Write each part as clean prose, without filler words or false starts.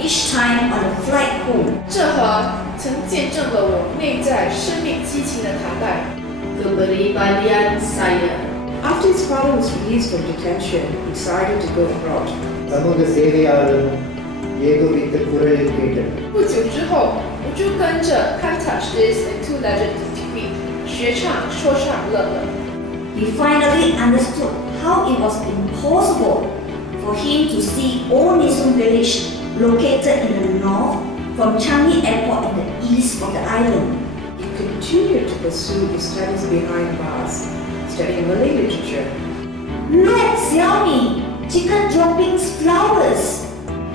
each time on the flight home. 这盒曾见证了我内在生命激情的卡带。 Kepribadian saya. After his father was released from detention, he decided to go abroad. சமூக சேவையாளரும் ஏகோபித்த குரலில் கேட்டது. 不久之后，我就跟着 Can't Touch This and Two Legends TV 学唱、说唱、乐乐。 He finally understood how it was impossible for him to see Old Nison Village located in the north from Changi Airport in the east of the island. He continued to pursue his studies behind bars, studying Malay literature. Look, Xiaomi, chicken droppings flowers.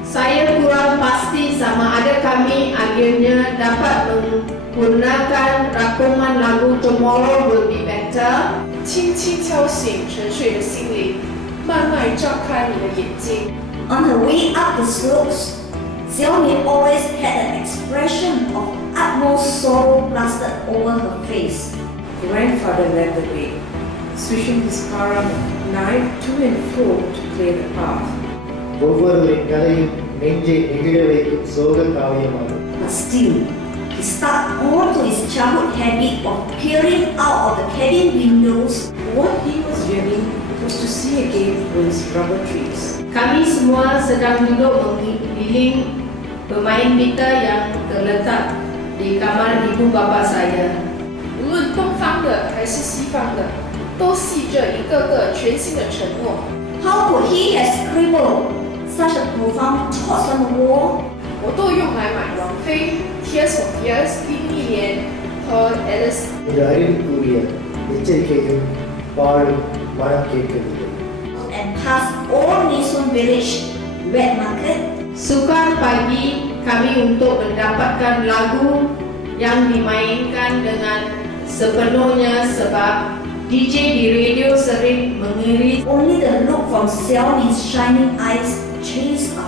Saya kurang pasti sama ada kami akhirnya dapat menggunakan rangkuman lagu Tomorrow Will Be Better. 轻轻敲醒沉睡的心灵，慢慢张开你的眼睛。 On her way up the slopes, Xiaomi always had an expression of utmost sorrow plastered over her face. Grandfather led the way, swishing his parang knife to and fro to clear the path. ஒவ்வொருவரின் கதையும் நெஞ்சை நெகிழ வைக்கும் சோக காவியமாகும். But still, he stuck on to his childhood habit of peering out of the cabin windows. What he was yearning was to see again those rubber trees. Kami semua sedang duduk mengeliling pemain pita yang terletak di kamar ibu bapa saya. 无论东方的还是西方的，都系着一个个全新的承诺。 How could he have scribbled such a profound thoughts on the wall? 我都用来买王菲、Tears for Fears、林忆莲和 Alice。 ஒரு அறிவுக்குரிய எச்சரிக்கையும் பாழும் மனம் கேட்கவில்லை. And past Old Nison Village wet market. Sukar pagi kami untuk mendapatkan lagu yang dimainkan dengan sepenuhnya sebab DJ di radio sering mengiris. Only the look from Xiaomi's shining eyes chased a